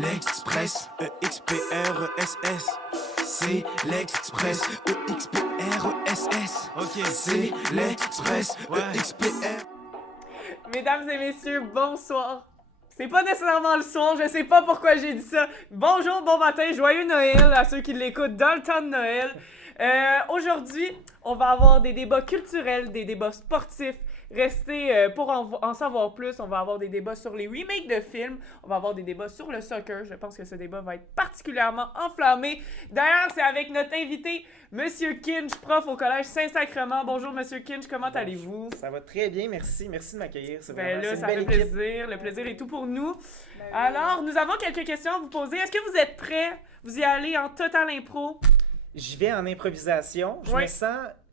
l'Express, EXPRESS. C'est l'Express, EXPRESS. Ok, c'est l'Express, EXPR. Mesdames et messieurs, bonsoir. C'est pas nécessairement le soir, je sais pas pourquoi j'ai dit ça. Bonjour, bon matin, joyeux Noël à ceux qui l'écoutent dans le temps de Noël. Aujourd'hui, on va avoir des débats culturels, des débats sportifs. Restez pour en savoir plus. On va avoir des débats sur les remakes de films. On va avoir des débats sur le soccer. Je pense que ce débat va être particulièrement enflammé. D'ailleurs, c'est avec notre invité, Monsieur Kinch, prof au Collège Saint-Sacrement. Bonjour, Monsieur Kinch, comment allez-vous? Ça va très bien, merci. Merci de m'accueillir. C'est Ben vraiment là, c'est une ça belle fait équipe. plaisir. Le plaisir est tout pour nous. Ben oui. Alors, nous avons quelques questions à vous poser. Est-ce que vous êtes prêts? Vous y allez en total impro? J'y vais en improvisation. Ouais.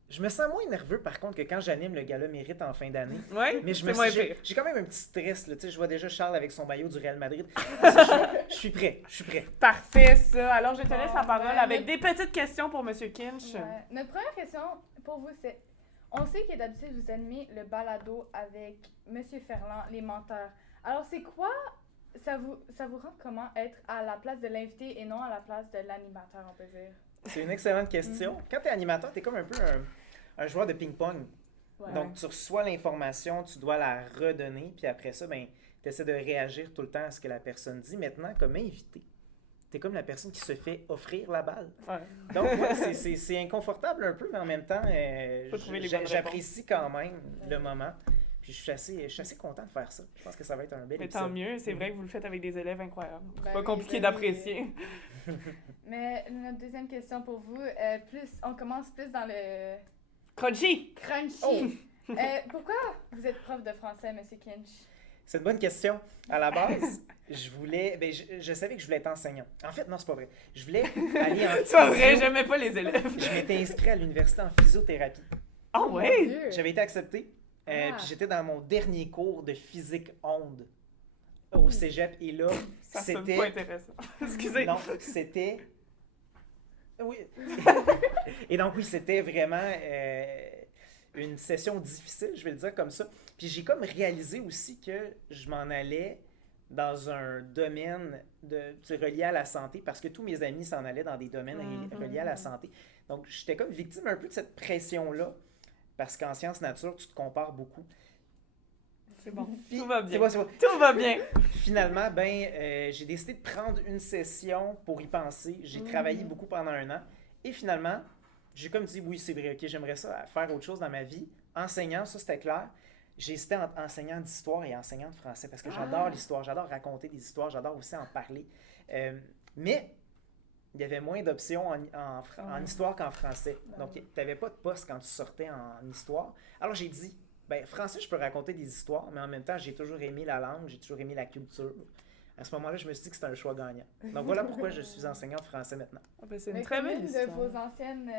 Je me sens moins nerveux par contre que quand j'anime le gala Mérite en fin d'année. Oui? Mais C'est moins pire. j'ai quand même un petit stress. Là. Tu sais, je vois déjà Charles avec son maillot du Real Madrid. Je suis prêt. Parfait, ça. Alors, je te laisse la Bon, parole ben, avec des petites questions pour Monsieur Kinch. Ouais. Notre première question pour vous, c'est on sait que d'habitude vous animez le balado avec Monsieur Ferland, les menteurs. Alors, c'est quoi ça vous rend comment être à la place de l'invité et non à la place de l'animateur, on peut dire? C'est une excellente question. Quand tu es animateur, tu es comme un peu un joueur de ping-pong. Ouais. Donc, tu reçois l'information, tu dois la redonner, puis après ça, ben, tu essaies de réagir tout le temps à ce que la personne dit. Maintenant, comme invité, tu es comme la personne qui se fait offrir la balle. Ouais. Donc, ouais, c'est inconfortable un peu, mais en même temps, Faut trouver les bonnes j'apprécie quand même le moment. Puis je suis assez content de faire ça. Je pense que ça va être un bel Mais épisode. tant mieux, c'est vrai que vous le faites avec des élèves incroyables. C'est Ben pas oui, compliqué ben oui. d'apprécier. Mais notre deuxième question pour vous, on commence plus dans le Crunchy! crunchy. Oh! Pourquoi vous êtes prof de français, Monsieur Kinch? C'est une bonne question. À la base, je savais que je voulais être enseignant. En fait, non, c'est pas vrai. Je voulais aller en C'est pas vrai, physio. j'aimais pas les élèves. Je m'étais inscrit à l'université en physiothérapie. Ah Mon ouais? Dieu. J'avais été accepté. Ah. Puis j'étais dans mon dernier cours de physique onde au cégep. Et là, Ça sonne c'était... pas intéressant. Excusez. Non, c'était... Oui. Et donc, oui, c'était vraiment une session difficile, je vais le dire comme ça. Puis j'ai comme réalisé aussi que je m'en allais dans un domaine relié à la santé, parce que tous mes amis s'en allaient dans des domaines reliés à la santé. Donc, j'étais comme victime un peu de cette pression-là, parce qu'en sciences nature, tu te compares beaucoup. C'est bon. Puis- Tout va bien. c'est bon. Tout va bien. Finalement, j'ai décidé de prendre une session pour y penser. J'ai travaillé beaucoup pendant 1 an. Et finalement, j'ai comme dit, oui, c'est vrai, ok, j'aimerais ça faire autre chose dans ma vie. Enseignant, ça c'était clair. J'ai hésité entre enseignant d'histoire et enseignant de français parce que j'adore l'histoire, j'adore raconter des histoires, j'adore aussi en parler. Mais il y avait moins d'options en histoire qu'en français. Donc, tu n'avais pas de poste quand tu sortais en histoire. Alors, j'ai dit, français, je peux raconter des histoires, mais en même temps, j'ai toujours aimé la langue, j'ai toujours aimé la culture. À ce moment-là, je me suis dit que c'était un choix gagnant. Donc, voilà pourquoi je suis enseignant de français maintenant. Ah ben, c'est Mais une très comme belle une histoire. de vos anciennes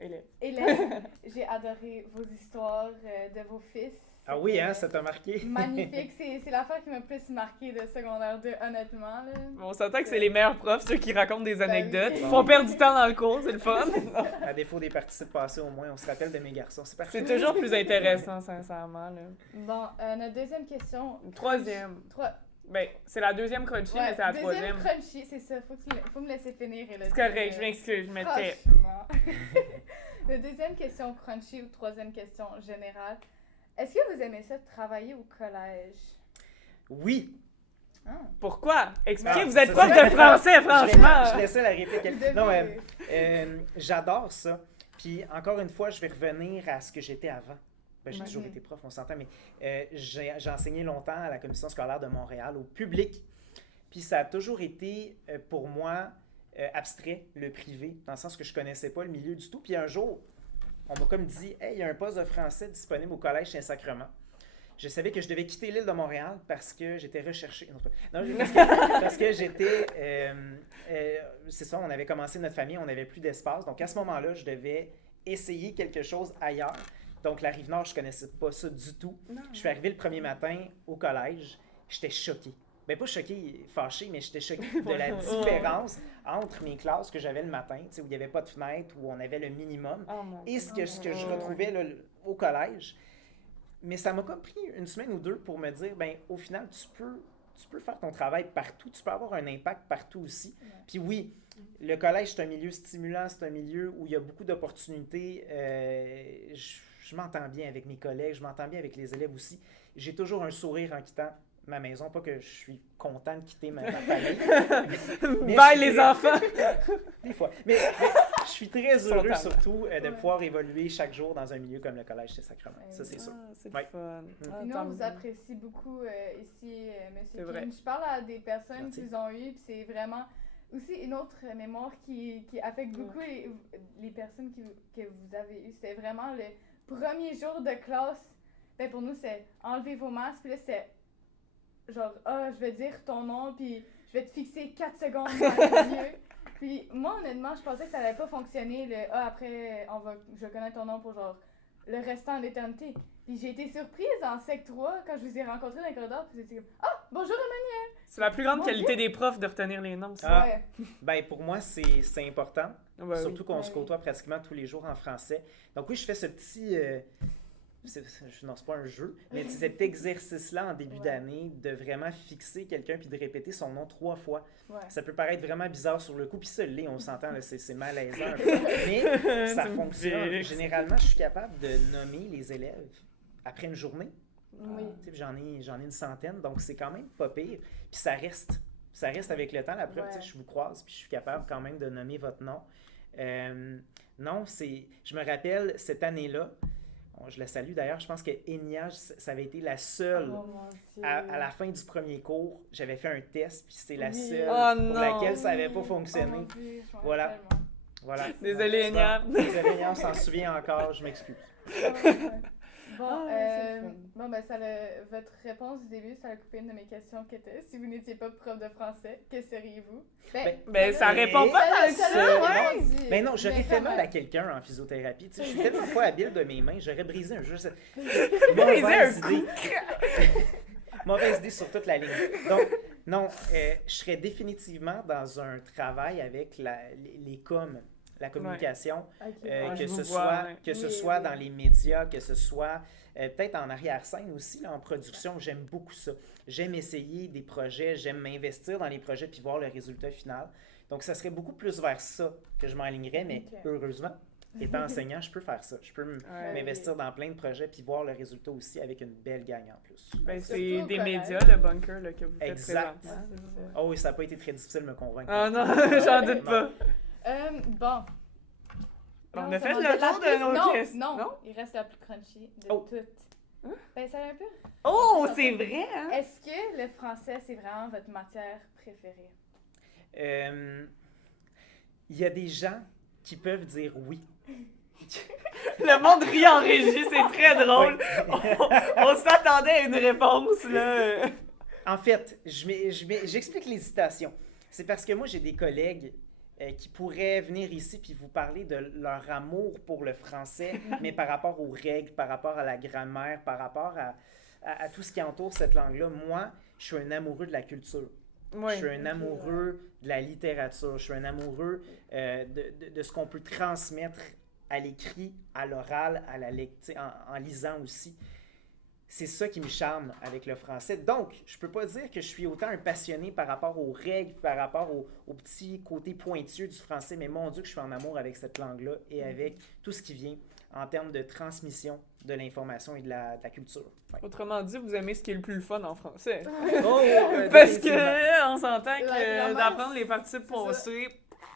Élève. élèves, j'ai adoré vos histoires de vos fils. Ah oui, hein, ça C'était t'a marqué? magnifique. C'est l'affaire qui m'a le plus marqué de secondaire 2, honnêtement. Là. On s'entend que c'est les meilleurs profs, ceux qui racontent des anecdotes. oui. Ils font perdre du temps dans le cours, c'est le fun. À défaut des participes passés, au moins, on se rappelle de mes garçons. C'est parfait. C'est toujours plus intéressant, sincèrement. Là. Bon, notre deuxième question. Troisième. Trois. Ben, c'est la deuxième crunchy, mais c'est la deuxième troisième. crunchy, c'est ça. Faut me laisser finir. Et le C'est dire, correct, je m'excuse, je me tais. Franchement. La deuxième question crunchy ou troisième question générale. Est-ce que vous aimez ça de travailler au collège? Oui! Ah. Pourquoi? Expliquez, Ah, vous êtes ça, prof c'est- de français, franchement. Je laissais la réplique. Devine. Non, j'adore ça. Puis, encore une fois, je vais revenir à ce que j'étais avant. J'ai Ouais. toujours été prof, on s'entend, mais j'ai enseigné longtemps à la commission scolaire de Montréal, au public. Puis ça a toujours été, pour moi, abstrait, le privé, dans le sens que je connaissais pas le milieu du tout. Puis un jour, on m'a comme dit « Hey, il y a un poste de français disponible au Collège Saint-Sacrement. » Je savais que je devais quitter l'île de Montréal parce que j'étais recherché. Non, parce que j'étais... c'est ça, on avait commencé notre famille, on n'avait plus d'espace. Donc à ce moment-là, je devais essayer quelque chose ailleurs. Donc la Rive-Nord, je connaissais pas ça du tout. Non. Je suis arrivé le premier matin au collège, j'étais choqué. Ben pas choqué, fâché, mais j'étais choqué de la différence entre mes classes que j'avais le matin, tu sais, où il n'y avait pas de fenêtre, où on avait le minimum, Oh mon et ce que je retrouvais là, au collège. Mais ça m'a comme pris 1 semaine ou 2 pour me dire, ben au final, tu peux tu peux faire ton travail partout, tu peux avoir un impact partout aussi. Ouais. Puis oui, le collège, c'est un milieu stimulant, c'est un milieu où il y a beaucoup d'opportunités. Je m'entends bien avec mes collègues, je m'entends bien avec les élèves aussi. J'ai toujours un sourire en quittant ma maison, pas que je suis content de quitter ma famille. mais Bye je les suis- enfants! Des fois. Mais je suis très Sont heureux tendres. surtout de Ouais. pouvoir évoluer chaque jour dans un milieu comme le collège Saint-Sacrement. Ouais. Ça, c'est sûr. Ah, c'est Ouais. le fun. Ah, Puis nous, tant on vous mieux. apprécie beaucoup ici, C'est Monsieur vrai. King. Je parle à des personnes Merci. qui vous ont eu, puis c'est vraiment aussi une autre mémoire qui affecte beaucoup les personnes que vous avez eues. C'est vraiment le premier jour de classe. Ben pour nous, c'est enlever vos masques, puis là, c'est genre, je vais dire ton nom, puis je vais te fixer 4 secondes dans les yeux. Puis moi, honnêtement, je pensais que ça allait pas fonctionner. Après, je vais connaître ton nom pour genre le restant de l'éternité. Puis j'ai été surprise en sec 3 quand je vous ai rencontrés dans le corridor, puis j'étais comme bonjour Emmanuel! C'est la plus grande Mon qualité des profs de retenir les noms. ça. Ah. Ouais. Ben, pour moi, c'est important. Ah, ben Surtout qu'on Ben se oui. côtoie pratiquement tous les jours en français. Donc oui, je fais ce petit... non, c'est pas un jeu, mais c'est cet exercice-là en début Ouais. d'année de vraiment fixer quelqu'un puis de répéter son nom 3 fois. Ouais. Ça peut paraître vraiment bizarre sur le coup, puis ça l'est, on s'entend, là, c'est malaisant un peu. Mais ça Tu me fonctionne. vexes. Généralement, je suis capable de nommer les élèves après une journée. Oui. Tu sais, j'en ai une centaine, donc c'est quand même pas pire. Puis ça reste. Ça reste avec le temps. La preuve, Ouais. tu sais, je vous croise, puis je suis capable quand même de nommer votre nom. Non, je me rappelle cette année-là, je la salue d'ailleurs, je pense que Enya, ça avait été la seule. Oh mon Dieu. À la fin du premier cours, j'avais fait un test, puis c'était la Oui. seule Oh pour non. laquelle ça n'avait Oui. pas Oh fonctionné. mon Dieu, je m'en Voilà. rappelle, moi. Voilà. Désolée, Bon, Enya. Désolé, Enya, on s'en souvient encore, je m'excuse. Bon, Ah, c'est fun. bon ben, votre réponse du début, ça a coupé une de mes questions qui était si vous n'étiez pas prof de français, que seriez-vous? Ben, ça répond pas à à ça, ça, ouais. ouais. Mais non, j'aurais fait mal à quelqu'un en physiothérapie. Tu sais, je suis tellement pas habile de mes mains, j'aurais brisé un jeu. Mauvaise un idée. Mauvaise idée sur toute la ligne. Donc, non, je serais définitivement dans un travail avec les coms, la communication, Ok. Ah, que je ce vous soit, vois, ouais. que ce Oui, soit oui. dans les médias, que ce soit peut-être en arrière-scène aussi, là, en production. J'aime beaucoup ça. J'aime essayer des projets, j'aime m'investir dans les projets puis voir le résultat final. Donc, ça serait beaucoup plus vers ça que je m'alignerais, mais Ok. heureusement, étant enseignant, je peux faire ça. Je peux Ouais. m'investir dans plein de projets puis voir le résultat aussi avec une belle gagne en plus. Ben, Surtout c'est au des collège. médias, le bunker là, que vous faites Exact. présentement. Ouais, c'est ça. Oh oui, ça n'a pas été très difficile de me convaincre. Ah non, j'en doute pas. Bon. On Non, a ça fait m'en le donne la tour de plus- nos non, questions. Non, Non? il reste la plus crunchy de Oh. toutes. Ben, ça a un peu. Oh, c'est vrai, hein? Est-ce que le français, c'est vraiment votre matière préférée? Il y a des gens qui peuvent dire oui. Le monde rit en régie, c'est très drôle. On s'attendait à une réponse, là. En fait, j'explique l'hésitation. C'est parce que moi, j'ai des collègues qui pourraient venir ici puis vous parler de leur amour pour le français, mais par rapport aux règles, par rapport à la grammaire, par rapport à tout ce qui entoure cette langue-là. Moi, je suis un amoureux de la culture. Ouais. Je suis un amoureux de la littérature. Je suis un amoureux de ce qu'on peut transmettre à l'écrit, à l'oral, à la lecture, en lisant aussi. C'est ça qui me charme avec le français. Donc, je peux pas dire que je suis autant un passionné par rapport aux règles, par rapport au petit côté pointueux du français, mais mon Dieu que je suis en amour avec cette langue-là et avec tout ce qui vient en termes de transmission de l'information et de la culture. Ouais. Autrement dit, vous aimez ce qui est le plus le fun en français. Oh, Parce définitivement. que on s'entend que La grammaire, d'apprendre les participes c'est ça. passés.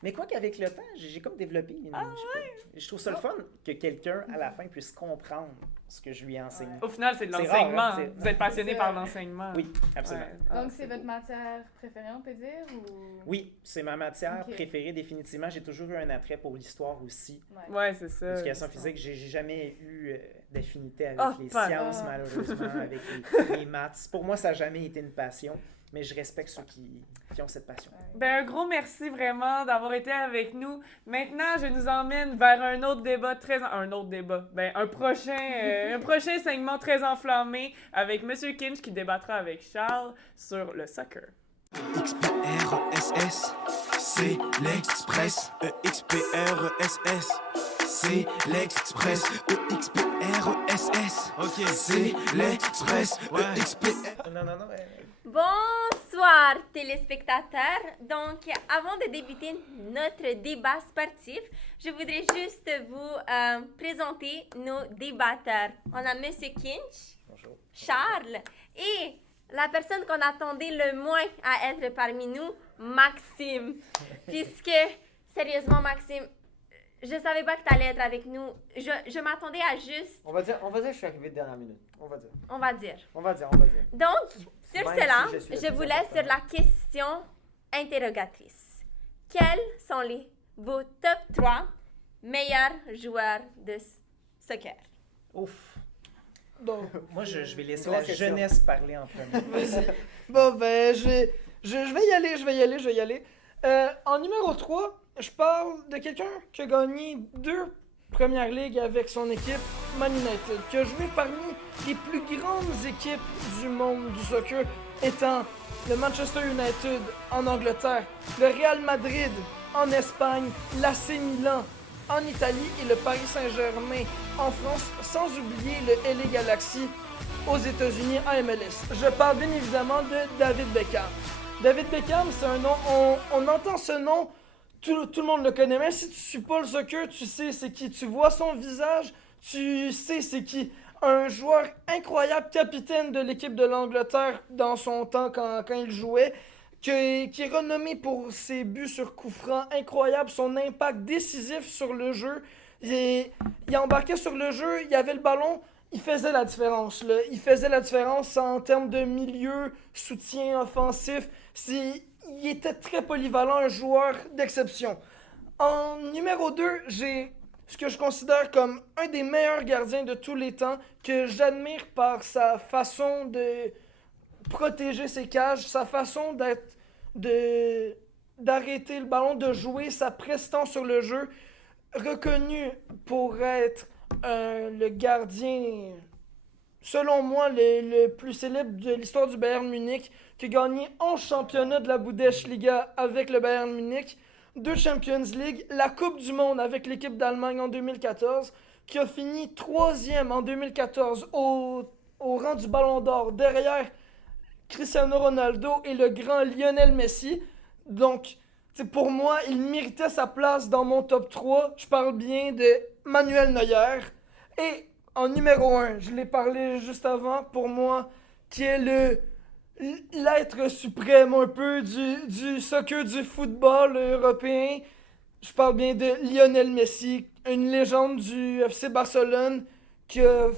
Mais quoi qu'avec le temps, j'ai comme développé je sais pas, je trouve ça le fun que quelqu'un, à la fin, puisse comprendre ce que je lui ai enseigné. Ouais. Au final, c'est de C'est l'enseignement. rare, hein, Vous êtes passionné C'est par ça. l'enseignement. Oui, absolument. Ouais. Ah, Donc, c'est votre matière préférée, on peut dire? Ou... Oui, c'est ma matière Ok. préférée, définitivement. J'ai toujours eu un attrait pour l'histoire aussi. Ouais. Ouais, c'est ça. L'éducation physique, j'ai jamais eu d'affinité avec Ah, les pas- sciences, Ah. malheureusement, avec les maths. Pour moi, ça n'a jamais été une passion, mais je respecte ceux qui ont cette passion. Ben, un gros merci vraiment d'avoir été avec nous. Maintenant, je nous emmène vers un autre débat un prochain segment très enflammé avec Monsieur Kinch qui débattra avec Charles sur le soccer. XPRESS, c'est l'Express. EXPRESS, c'est l'Express. EXPRESS, ok, c'est l'Express. EXPR. Non. Bonsoir chers téléspectateurs. Donc, avant de débuter notre débat sportif, je voudrais juste vous présenter nos débatteurs. On a Monsieur Kinch, Bonjour. Charles et la personne qu'on attendait le moins à être parmi nous, Maxime. Puisque, sérieusement, Maxime, je savais pas que tu allais être avec nous. Je m'attendais à juste, On va dire que je suis arrivé de dernière minute. On va dire. on va dire. On va dire. Donc, sur Même cela, si je suis le je plus vous laisse sur important. la question interrogatrice. Quels sont vos top 3 meilleurs joueurs de soccer? Ouf. Donc, Moi, je vais laisser Grosse la question. jeunesse parler en premier. bon, ben, je vais y aller. En numéro 3, je parle de quelqu'un qui a gagné 2 Premières Ligues avec son équipe Man United, qui a joué parmi les plus grandes équipes du monde du soccer, étant le Manchester United en Angleterre, le Real Madrid en Espagne, l'AC Milan en Italie et le Paris Saint-Germain en France, sans oublier le LA Galaxy aux États-Unis en MLS. Je parle bien évidemment de David Beckham. David Beckham, c'est un nom, on entend ce nom, tout le monde le connaît. Même si tu suis pas le soccer, tu sais c'est qui. Tu vois son visage, tu sais c'est qui. Un joueur incroyable, capitaine de l'équipe de l'Angleterre dans son temps quand il jouait, qui est renommé pour ses buts sur coup franc incroyables, son impact décisif sur le jeu. Il embarquait sur le jeu, il avait le ballon, il faisait la différence. Là. Il faisait la différence en termes de milieu, soutien offensif. Il était très polyvalent, un joueur d'exception. En numéro 2, j'ai ce que je considère comme un des meilleurs gardiens de tous les temps, que j'admire par sa façon de protéger ses cages, sa façon d'arrêter le ballon, de jouer, sa prestance sur le jeu, reconnu pour être le gardien, selon moi, le plus célèbre de l'histoire du Bayern Munich, qui a gagné 11 championnats de la Bundesliga avec le Bayern Munich, 2 Champions League, la Coupe du Monde avec l'équipe d'Allemagne en 2014, qui a fini 3e en 2014 au rang du Ballon d'Or, derrière Cristiano Ronaldo et le grand Lionel Messi. Donc, pour moi, il méritait sa place dans mon top 3. Je parle bien de Manuel Neuer. Et en numéro 1, je l'ai parlé juste avant, pour moi, qui est l'être suprême un peu du soccer, du football européen. Je parle bien de Lionel Messi, une légende du FC Barcelone, qui a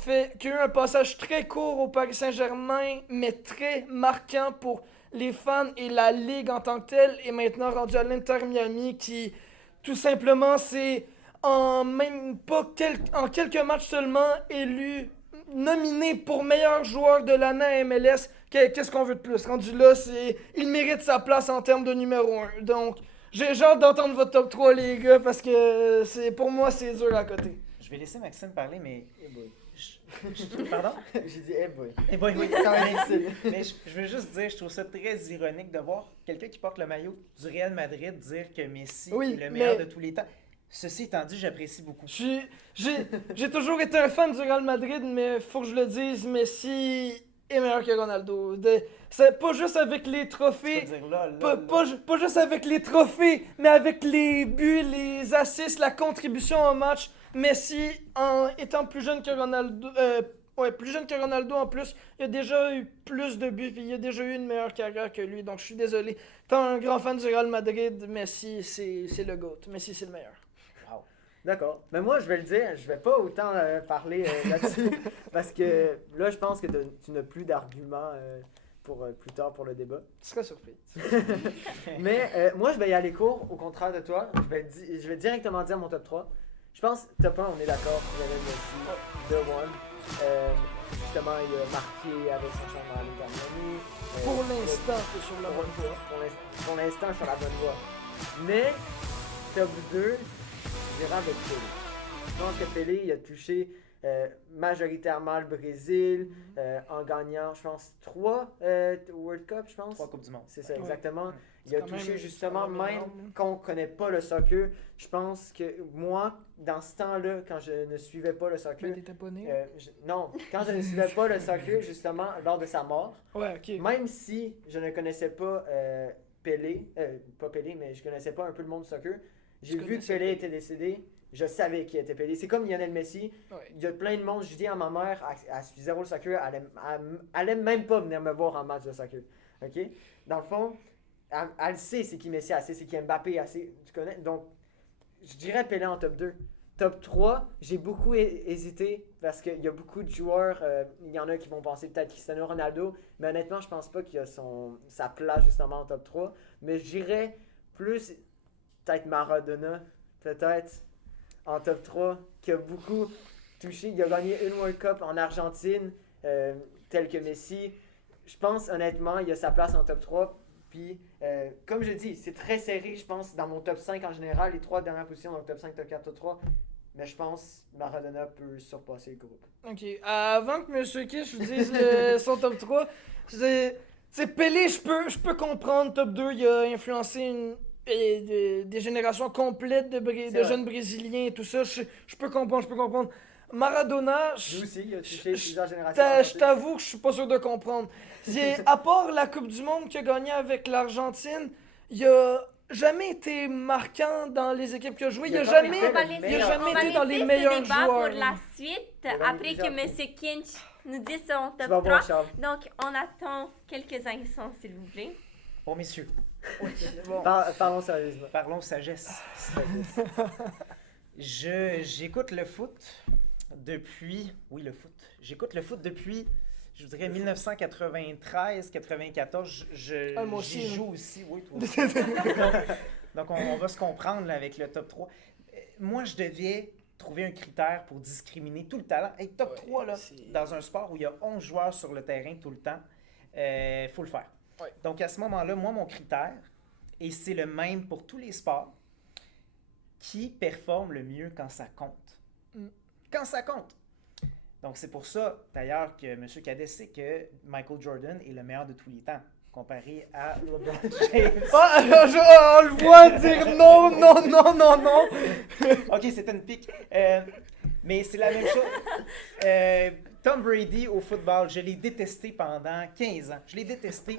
eu un passage très court au Paris Saint-Germain, mais très marquant pour les fans et la ligue en tant que telle, et maintenant rendu à l'Inter Miami, qui tout simplement c'est en quelques matchs seulement élu, nominé pour meilleur joueur de l'année à MLS. Qu'est-ce qu'on veut de plus? Rendu là, il mérite sa place en termes de numéro 1. Donc, j'ai hâte d'entendre votre top 3, les gars, parce que pour moi, c'est dur à côté. Je vais laisser Maxime parler, mais... Eh boy. Pardon? J'ai dit, eh boy. Eh boy, oui. Ça va être difficile. Mais je veux juste dire, je trouve ça très ironique de voir quelqu'un qui porte le maillot du Real Madrid dire que Messi Oui, est le meilleur mais- de tous les temps. Ceci étant dit, j'apprécie beaucoup. J'ai toujours été un fan du Real Madrid, mais faut que je le dise, Messi est meilleur que Ronaldo. C'est pas juste avec les Je trophées, peux dire là, pas juste avec les trophées, mais avec les buts, les assists, la contribution au match. Messi, en étant plus jeune que Ronaldo, plus jeune que Ronaldo en plus, il a déjà eu plus de buts, puis il a déjà eu une meilleure carrière que lui. Donc je suis désolé. Étant un grand fan du Real Madrid, Messi, c'est le GOAT. Messi, c'est le meilleur. D'accord. Mais moi, je vais le dire, je vais pas autant parler là-dessus, parce que là, je pense que tu n'as plus d'arguments pour plus tard pour le débat. Tu serais surpris. Mais moi, je vais y aller court, au contraire de toi. Je vais directement dire mon top 3. Je pense, top 1, on est d'accord, Lionel Messi, The One. Justement, il a marqué avec son changement à l'Inter Miami. Pour l'instant, t'es sur la bonne voie. Pour l'instant, je suis sur la bonne voie. Mais, top 2, j'irai avec Pelé. Je pense que Pelé, il a touché majoritairement le Brésil, en gagnant, je pense, 3 World Cup, je pense. 3 Coupes du Monde. C'est ça, Ouais. exactement. Ouais. Il a quand touché même- justement, c'est quand même même énorme. quand on ne connaît pas le soccer, je pense que moi, dans ce temps-là, quand je ne suivais pas le Mais soccer, t'étais pas né. non, quand je ne suivais pas le soccer, justement, lors de sa mort, Ouais, ok. même si je ne connaissais pas Pelé, pas Pelé, mais je connaissais pas un peu le monde du soccer, j'ai vu que connaissais Pelé était décédé, je savais qui était Pelé. C'est comme Lionel Messi, Ouais. il y a plein de monde, je dis à ma mère, elle suit zéro le soccer, elle allait même pas venir me voir en match de soccer. Ok? Dans le fond, elle sait c'est qui Messi, elle sait c'est qui Mbappé, elle sait, tu connais. Donc, je dirais Pelé en top 2. Top 3, j'ai beaucoup hésité parce qu'il y a beaucoup de joueurs, il y en a qui vont penser peut-être Cristiano Ronaldo, mais honnêtement, je pense pas qu'il a sa place justement en top 3. Mais je dirais plus peut-être Maradona, peut-être en top 3, qui a beaucoup touché. Il a gagné une World Cup en Argentine, tel que Messi. Je pense honnêtement, il a sa place en top 3. Puis, comme je dis, c'est très serré, je pense, dans mon top 5 en général, les 3 dernières positions, donc top 5, top 4, top 3. Mais je pense que Maradona peut surpasser le groupe. Ok, avant que M. Kish vous dise son top 3, c'est Pelé, je peux comprendre top 2, il a influencé des générations complètes de vrai. jeunes Brésiliens et tout ça, je peux comprendre. Maradona, Lui aussi, il a touché plusieurs générations. je t'avoue que je suis pas sûr de comprendre. À part la Coupe du Monde qu'il a gagnée avec l'Argentine, il a jamais été marquant dans les équipes qu'il a jouées. Il a jamais, On va le laisser, meilleur. jamais on va été dans laisser les ce meilleurs débat joueurs. pour la suite, Il a gagné après que plusieurs M. Kinch nous dise son Tu vas top 3. voir, Charles. Donc, on attend quelques instants, s'il vous plaît. Bon, messieurs, Parlons sérieusement. parlons sagesse. J'écoute le foot depuis... Oui, le foot. J'écoute le foot depuis, je vous dirais, 1993-94. Moi aussi, J'y hein. joue aussi. Oui, toi aussi. Donc, on va se comprendre là, avec le top 3. Moi, je devais trouver un critère pour discriminer tout le talent. Hey, top 3, là, dans un sport où il y a 11 joueurs sur le terrain tout le temps, faut le faire. Ouais. Donc, à ce moment-là, moi, mon critère, et c'est le même pour tous les sports, qui performe le mieux quand ça compte. Quand ça compte. Donc, c'est pour ça, d'ailleurs, que M. Cadet sait que Michael Jordan est le meilleur de tous les temps, comparé à LeBron James. On le voit dire non. OK, c'était une pique. Mais c'est la même chose. Tom Brady au football, je l'ai détesté pendant 15 ans. Je l'ai détesté.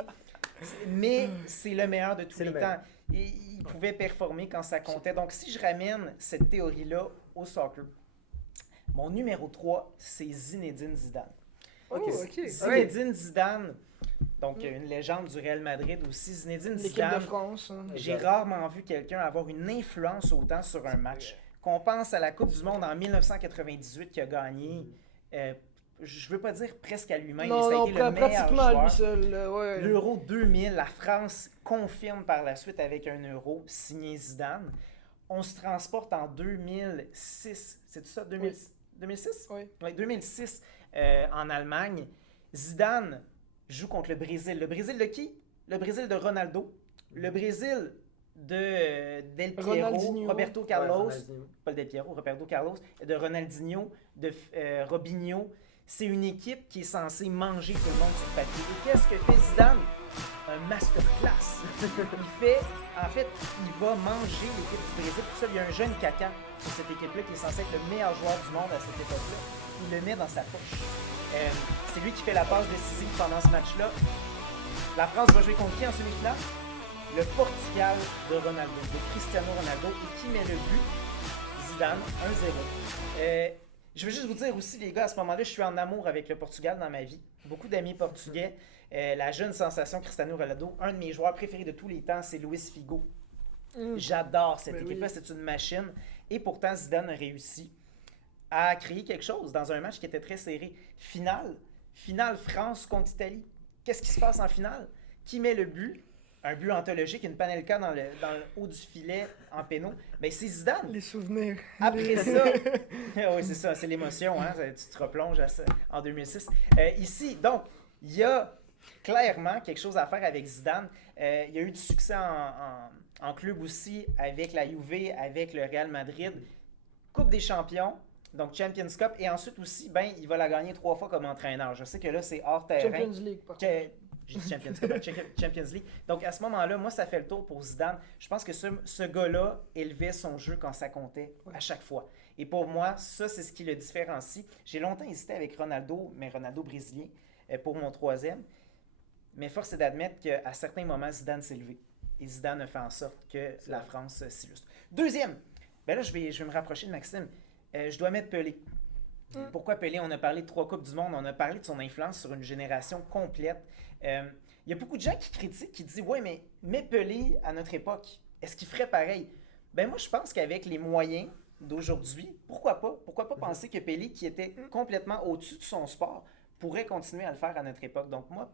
Mais c'est le meilleur de tous C'est les le meilleur. temps. Il pouvait performer quand ça comptait. Donc, si je ramène cette théorie-là au soccer, mon numéro 3, c'est Zinedine Zidane. Ok. Zinedine Zidane, donc une légende du Real Madrid aussi. Zinedine L'équipe Zidane, de France. Hein. j'ai rarement vu quelqu'un avoir une influence autant sur un match. Qu'on pense à la Coupe du Monde en 1998 qui a gagné, je veux pas dire presque à lui-même, mais ça a été le meilleur pratiquement à joueur. lui seul. Ouais. L'Euro 2000, la France confirme par la suite avec un Euro signé Zidane. On se transporte en 2006. C'est tout ça? 2006? Oui. Oui, 2006 en Allemagne. Zidane joue contre le Brésil. Le Brésil de qui? Le Brésil de Ronaldo. Le Brésil de Del Piero, Ronaldinho. Roberto Ouais, Carlos, Ronaldinho. pas Del Piero, Roberto Carlos, de Ronaldinho, de Robinho. C'est une équipe qui est censée manger tout le monde sur papier. Et qu'est-ce que fait Zidane? Un masterclass. En fait, il va manger l'équipe du Brésil. Pour ça, il y a un jeune caca sur cette équipe-là qui est censé être le meilleur joueur du monde à cette époque-là. Il le met dans sa poche. C'est lui qui fait la passe décisive pendant ce match-là. La France va jouer contre qui en semi-finale? Le Portugal de Ronaldo, de Cristiano Ronaldo. Et qui met le but? Zidane, 1-0. Je veux juste vous dire aussi, les gars, à ce moment-là, je suis en amour avec le Portugal dans ma vie. Beaucoup d'amis portugais. La jeune sensation Cristiano Ronaldo, un de mes joueurs préférés de tous les temps, c'est Luis Figo. J'adore cette Ben équipe-là, oui. c'est une machine. Et pourtant, Zidane a réussi à créer quelque chose dans un match qui était très serré. Finale France contre Italie. Qu'est-ce qui se passe en finale? Qui met le but? Un but anthologique, une panelka dans le haut du filet en pénal. Ben, c'est Zidane. Les souvenirs. Après ça, oui, c'est ça, c'est l'émotion, hein? Tu te replonges en 2006. Ici, donc, il y a clairement quelque chose à faire avec Zidane. Il y a eu du succès en club aussi avec la Juve, avec le Real Madrid. Coupe des champions, Donc, Champions Cup. Et ensuite aussi, ben, il va la gagner 3 fois comme entraîneur. Je sais que là, c'est hors terrain. Champions League, par contre. J'ai dit Champions Cup, Champions League. Donc, à ce moment-là, moi, ça fait le tour pour Zidane. Je pense que ce gars-là élevait son jeu quand ça comptait à chaque fois. Et pour moi, ça, c'est ce qui le différencie. J'ai longtemps hésité avec Ronaldo, mais Ronaldo brésilien, pour mon troisième. Mais force est d'admettre qu'à certains moments, Zidane s'est levé. Et Zidane a fait en sorte que la France s'illustre. Deuxième, ben là, je vais me rapprocher de Maxime. Je dois mettre Pelé. Pourquoi Pelé? On a parlé de 3 Coupes du Monde, on a parlé de son influence sur une génération complète. Il y a beaucoup de gens qui critiquent, qui disent « Ouais, mais Pelé, à notre époque, est-ce qu'il ferait pareil? » Ben moi, je pense qu'avec les moyens d'aujourd'hui, pourquoi pas? Pourquoi pas penser que Pelé, qui était complètement au-dessus de son sport, pourrait continuer à le faire à notre époque. Donc moi,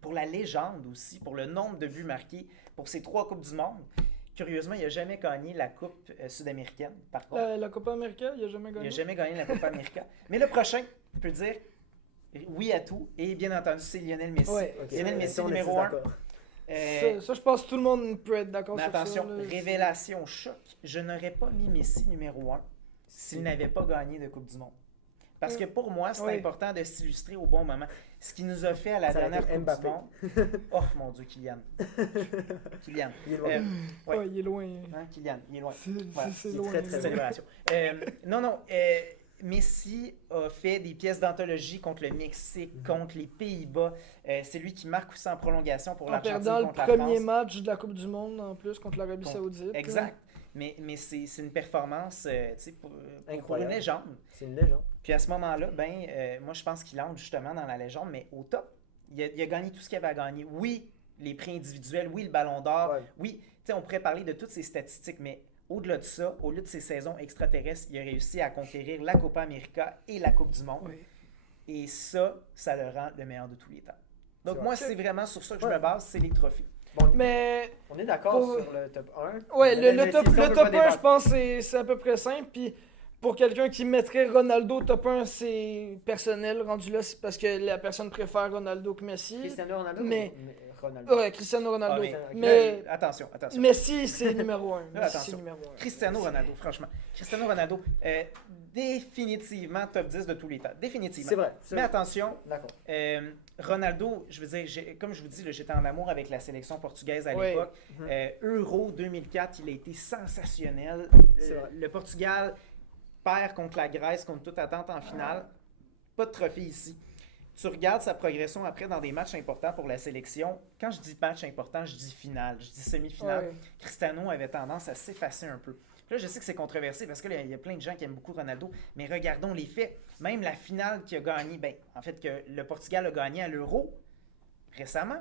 pour la légende aussi, pour le nombre de buts marqués, pour ces 3 Coupes du Monde, curieusement, il n'a jamais gagné la Coupe sud-américaine, par contre. La Copa América, il n'a jamais Il gagné. n'a jamais gagné la Copa América. Mais le prochain, je peux dire oui à tout. Et bien entendu, c'est Lionel Messi. Ouais. Lionel Messi, Ça, on est numéro tous 1. d'accord. Ça, je pense que tout le monde peut être d'accord Mais sur ça. attention, là. révélation choc. Je n'aurais pas mis Messi numéro 1 s'il n'avait pas gagné de Coupe du Monde. Parce que pour moi, c'est important de s'illustrer au bon moment. Ce qui nous a fait à la Ça a dernière été Coupe Mbappé. du Monde. Oh mon Dieu, Kylian. Kylian. Il est loin. Ouais. Ouais, il est loin. Hein, Kylian, il est loin. C'est Voilà. c'est Il est loin. très, très Célébration. Non, Messi a fait des pièces d'anthologie contre le Mexique, contre les Pays-Bas. C'est lui qui marque aussi en prolongation pour En l'Argentine perdant le contre la premier France. match de la Coupe du Monde, en plus, contre l'Arabie Contre- Saoudite. Exact. Mais c'est une performance tu sais, pour une Incroyable. légende. C'est une légende. Puis à ce moment-là, moi je pense qu'il entre justement dans la légende, mais au top. Il a gagné tout ce qu'il avait à gagner. Oui, les prix individuels, oui, le ballon d'or, Ouais. oui. Tu sais, on pourrait parler de toutes ces statistiques, mais au-delà de ça, au-delà de ces saisons extraterrestres, il a réussi à conquérir la Copa América et la Coupe du Monde. Oui. Et ça le rend le meilleur de tous les temps. Donc C'est moi, vrai. c'est vraiment sur ça que je Ouais. me base, c'est les trophées. Bon, Mais on est d'accord Pour- sur le top 1. ouais, Mais le top, si on le peut top pas 1, débattre. je pense, c'est à peu près simple. Puis pour quelqu'un qui mettrait Ronaldo top 1, c'est personnel rendu là, c'est parce que la personne préfère Ronaldo que Messi. Cristiano Ronaldo Mais- ou Ronaldo? Ouais, Cristiano Ronaldo. Ah, mais Attention. Messi, c'est numéro 1. Là, attention. Cristiano Ronaldo, franchement. Cristiano Ronaldo, définitivement top 10 de tous les temps. Définitivement. C'est vrai. Mais attention, D'accord. Ronaldo, je veux dire, comme je vous dis, là, j'étais en amour avec la sélection portugaise à Ouais. l'époque. Mhm. Euro 2004, il a été sensationnel. C'est vrai. Le Portugal perd contre la Grèce, contre toute attente en finale. Pas de trophée ici. Tu regardes sa progression après dans des matchs importants pour la sélection. Quand je dis match important, je dis finale, je dis semi-finale. Ouais. Cristiano avait tendance à s'effacer un peu. Puis là, je sais que c'est controversé parce qu'il y a plein de gens qui aiment beaucoup Ronaldo, mais regardons les faits. Même la finale qu'il a gagnée, en fait, que le Portugal a gagné à l'Euro récemment,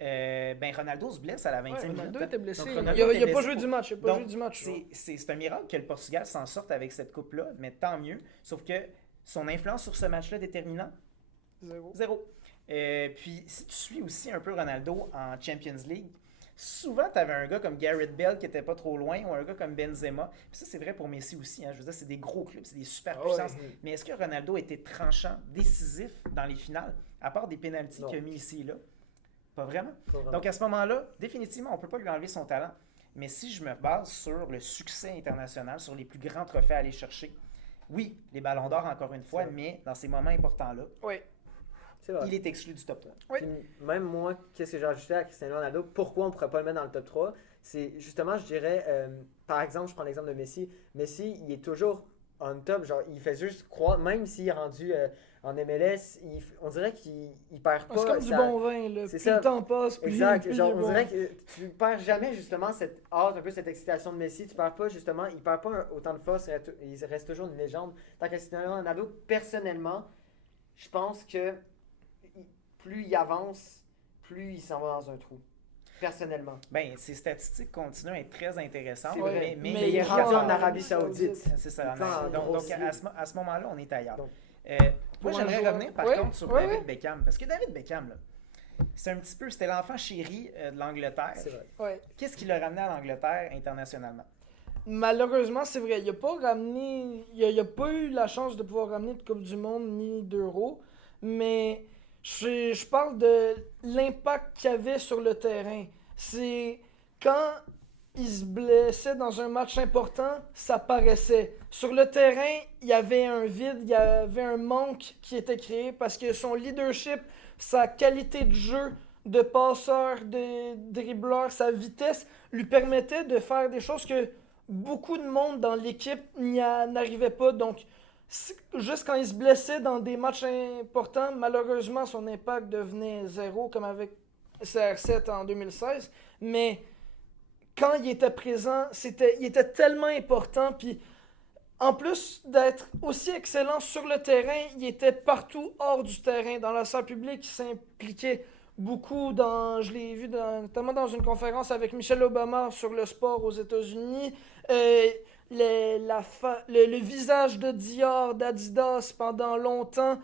Ronaldo se blesse à la 20e Ouais, minute. Ronaldo était blessé. Donc, Il Ronaldo a était pas blessé joué pour- du match. Il a pas Donc, joué du match. là. c'est un miracle que le Portugal s'en sorte avec cette coupe-là, mais tant mieux. Sauf que son influence sur ce match-là déterminant, 0. zéro. Puis, si tu suis aussi un peu Ronaldo en Champions League, souvent, tu avais un gars comme Gareth Bale qui était pas trop loin ou un gars comme Benzema. Puis ça, c'est vrai pour Messi aussi. Hein. Je veux dire, c'est des gros clubs, c'est des super Ah puissances. ouais. Mais est-ce que Ronaldo était tranchant, décisif dans les finales, à part des pénaltys Non. qu'il a mis ici et là? Pas vraiment. Pas vraiment. Donc, à ce moment-là, définitivement, on ne peut pas lui enlever son talent. Mais si je me base sur le succès international, sur les plus grands trophées à aller chercher, oui, les ballons d'or, encore une fois, C'est vrai. mais dans ces moments importants-là, Oui. C'est vrai. il est exclu du top 3. Oui. Puis même moi, qu'est-ce que j'ai rajouté à Cristiano Ronaldo? Pourquoi on ne pourrait pas le mettre dans le top 3? C'est justement, je dirais, par exemple, je prends l'exemple de Messi. Messi, il est toujours on top, genre, il fait juste croire, même s'il est rendu en MLS, on dirait qu'il perd pas. C'est comme du sa- bon vin. Là. c'est Plus ça. le temps passe, plus Exact, plus genre, il est on bon. dirait que tu perds jamais justement cette hâte, un peu cette excitation de Messi. Tu perds pas justement, il perd pas autant de force, il reste toujours une légende. Tant que Cristiano Ronaldo, personnellement, je pense que plus il avance, plus il s'en va dans un trou. Personnellement. Ses statistiques continuent à être très intéressantes. C'est vrai. Mais il est il rendu part en Arabie Saoudite. C'est ça. Il part en Donc, grossier. à ce moment-là, on est ailleurs. Donc, Moi, pour un j'aimerais joueur- revenir par Ouais, contre sur ouais, David ouais. Beckham. Parce que David Beckham, là, c'était l'enfant chéri de l'Angleterre. c'est vrai. Ouais. Qu'est-ce qui l'a ramené à l'Angleterre internationalement? Malheureusement, c'est vrai. Il n'a pas ramené. Il a pas eu la chance de pouvoir ramener de Coupe du Monde ni d'Euro. Mais je parle de l'impact qu'il avait sur le terrain. C'est quand il se blessait dans un match important, ça paraissait. Sur le terrain, il y avait un vide, il y avait un manque qui était créé parce que son leadership, sa qualité de jeu, de passeur, de dribbleur, sa vitesse lui permettait de faire des choses que beaucoup de monde dans l'équipe n'arrivait pas. Donc, juste quand il se blessait dans des matchs importants, malheureusement, son impact devenait zéro, comme avec CR7 en 2016. Mais quand il était présent, il était tellement important. Puis, en plus d'être aussi excellent sur le terrain, il était partout hors du terrain. Dans la salle publique, il s'impliquait beaucoup je l'ai vu notamment dans une conférence avec Michelle Obama sur le sport aux États-Unis. Le visage de Dior, d'Adidas pendant longtemps.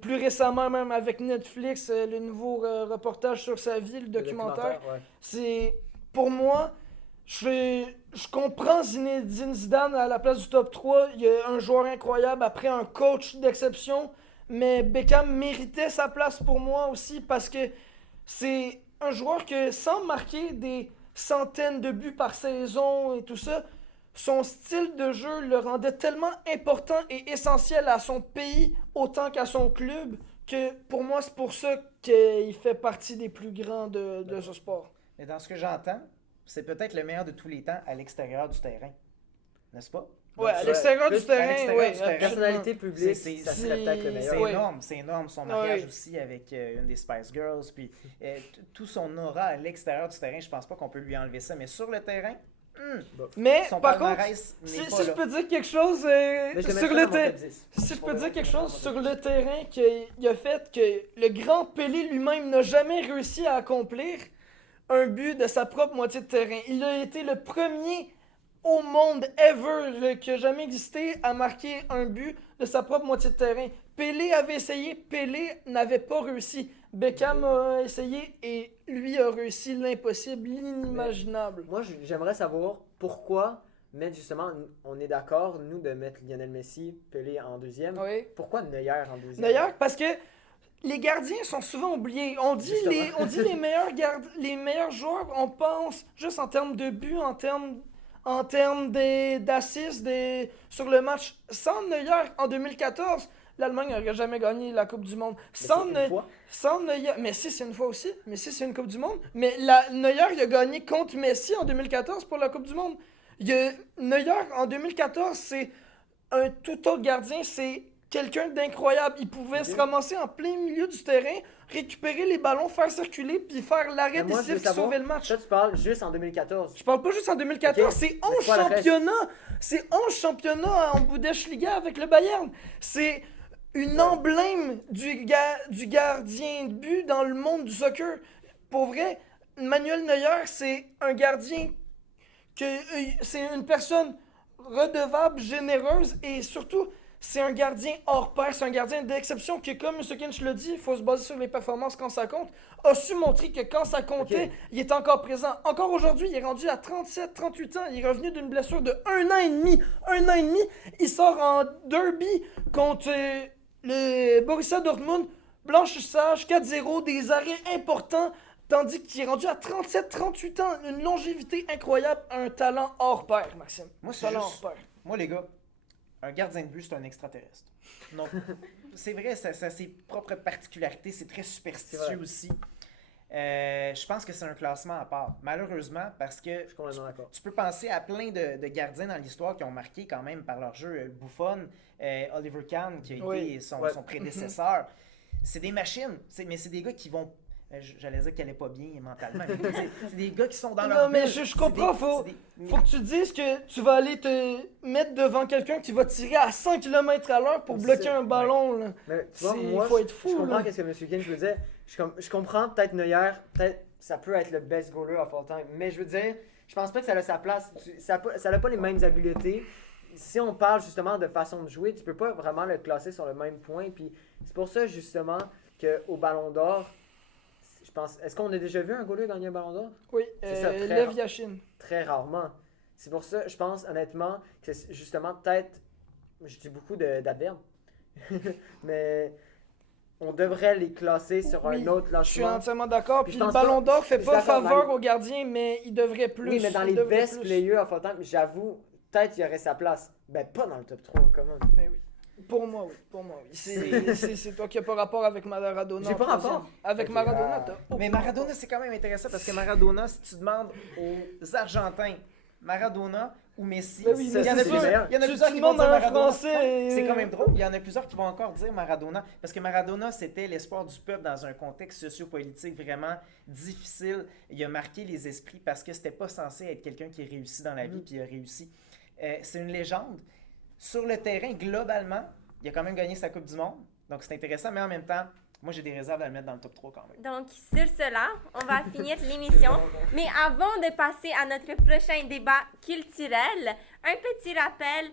Plus récemment même avec Netflix, le nouveau reportage sur sa vie, le documentaire. Ouais. C'est, pour moi, je comprends Zinedine Zidane à la place du top 3. Il y a un joueur incroyable après un coach d'exception. Mais Beckham méritait sa place pour moi aussi parce que c'est un joueur que, sans marquer des centaines de buts par saison et tout ça, son style de jeu le rendait tellement important et essentiel à son pays autant qu'à son club que pour moi, c'est pour ça qu'il fait partie des plus grands de ce sport. Mais dans ce que j'entends, c'est peut-être le meilleur de tous les temps à l'extérieur du terrain. N'est-ce pas? Ouais, à l'extérieur du terrain, oui. Personnalité publique, ça serait peut-être le meilleur. C'est énorme. Son mariage aussi avec une des Spice Girls. Puis tout son aura à l'extérieur du terrain, je pense pas qu'on peut lui enlever ça. Mais sur le terrain, mais son par contre, palmarès n'est si pas je là. peux dire quelque chose sur le terrain, si je peux dire quelque chose sur le terrain qu'il a fait que le grand Pelé lui-même n'a jamais réussi à accomplir un but de sa propre moitié de terrain. Il a été le premier au monde ever qui a jamais existé à marquer un but de sa propre moitié de terrain. Pelé avait essayé, Pelé n'avait pas réussi. Beckham a essayé et lui a réussi l'impossible, l'inimaginable. Moi, j'aimerais savoir pourquoi mettre justement, on est d'accord, nous, de mettre Lionel Messi, Pelé en deuxième. Oui. Pourquoi Neuer en deuxième? D'ailleurs, parce que les gardiens sont souvent oubliés. On dit les meilleurs joueurs, on pense juste en termes de buts, en termes d'assists sur le match. Sans Neuer, en 2014, l'Allemagne n'aurait jamais gagné la Coupe du Monde. Sans Neuer, Messi, c'est une fois aussi. Messi, c'est une Coupe du Monde. Mais Neuer, il a gagné contre Messi en 2014 pour la Coupe du Monde. Neuer, en 2014, c'est un tout autre gardien. C'est quelqu'un d'incroyable. Il pouvait se ramasser en plein milieu du terrain, récupérer les ballons, faire circuler, puis faire l'arrêt décisif qui sauvait le match. Toi, tu parles juste en 2014. Je parle pas juste en 2014, Okay. c'est 11 championnats. C'est 11 championnats en Bundesliga avec le Bayern. C'est une emblème du gardien de but dans le monde du soccer. Pour vrai, Manuel Neuer, c'est un gardien c'est une personne redevable, généreuse et surtout, c'est un gardien hors pair, c'est un gardien d'exception qui, comme M. Kinch le dit, il faut se baser sur les performances quand ça compte, a su montrer que quand ça comptait, il est encore présent. Encore aujourd'hui, il est rendu à 37-38 ans, il est revenu d'une blessure de 1 an et demi. 1 an et demi, il sort en derby contre le Borussia Dortmund, blanchissage, 4-0, des arrêts importants, tandis qu'il est rendu à 37-38 ans, une longévité incroyable, un talent hors pair, Maxime. Moi, c'est juste... Moi, les gars, un gardien de but, c'est un extraterrestre. Donc, c'est vrai, ça a ses propres particularités, c'est très superstitieux aussi. Je pense que c'est un classement à part, malheureusement, parce que tu peux penser à plein de gardiens dans l'histoire qui ont marqué quand même par leur jeu. Buffon, Oliver Kahn, qui a été son prédécesseur. C'est des machines, mais c'est des gars qui vont... J'allais dire qu'elle est pas bien mentalement. C'est des gars qui sont dans leur... Non, mais je comprends. Faut que tu dises que tu vas aller te mettre devant quelqu'un qui va tirer à 100 km/h pour bloquer un ballon. Là. Mais, tu vois, moi, faut être fou. Je comprends ce que M. Kinch veut dire. Je comprends peut-être Neuer, peut-être ça peut être le best goaler of all time. Mais je veux dire, je pense pas que ça a sa place. Ça n'a pas les mêmes habiletés. Si on parle justement de façon de jouer, tu peux pas vraiment le classer sur le même point. Puis c'est pour ça justement qu'au Ballon d'Or, je pense, est-ce qu'on a déjà vu un goaler gagner un Ballon d'Or? Oui, Lev Yashin. Très rarement. C'est pour ça, je pense honnêtement que c'est justement peut-être, je dis beaucoup d'adverbes, mais on devrait les classer sur Oui, un autre Je suis lancement. entièrement d'accord. Puis Puis je le pense ballon pas- d'or fait je suis pas d'accord, faveur mais- aux gardiens, mais il devrait plus. Oui, mais dans il les devrait best plus. players of all time, j'avoue, peut-être il y aurait sa place. Ben, pas dans le top 3, comment? Mais oui. Pour moi, oui. C'est toi qui n'as pas rapport avec Maradona. J'ai pas en troisième. rapport. Avec Ok, Maradona, ah. t'as. Mais Maradona, c'est quand même intéressant parce que Maradona, si tu demandes aux Argentins, Maradona ou Messi, Ben oui, il y en a c'est plusieurs, meilleur. il y en a Tu plusieurs qui vont demandes dire à un Maradona. Français, Ouais, c'est quand même drôle. Il y en a plusieurs qui vont encore dire Maradona parce que Maradona, c'était l'espoir du peuple dans un contexte sociopolitique vraiment difficile. Il a marqué les esprits parce que c'était pas censé être quelqu'un qui réussit dans la vie puis il a réussi. C'est une légende. Sur le terrain, globalement, il a quand même gagné sa Coupe du Monde. Donc c'est intéressant, mais en même temps, moi j'ai des réserves à le mettre dans le top 3 quand même. Donc, sur cela, on va finir l'émission. Mais avant de passer à notre prochain débat culturel, un petit rappel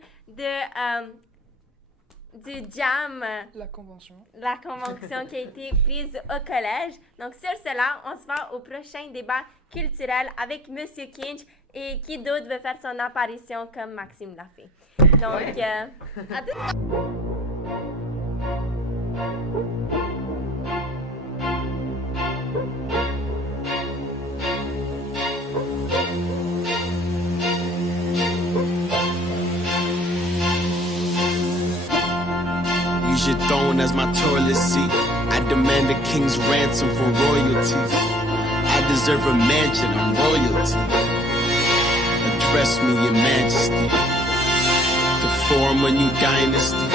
du jam, La convention. la convention qui a été prise au collège. Donc, sur cela, on se voit au prochain débat culturel avec Monsieur Kinch et qui d'autre veut faire son apparition comme Maxime l'a fait. Donc, à tout. Use your throne as my toilet seat. I demand a king's ransom for royalties. I deserve a mansion, I'm royalty. Address me, your majesty. To form a new dynasty.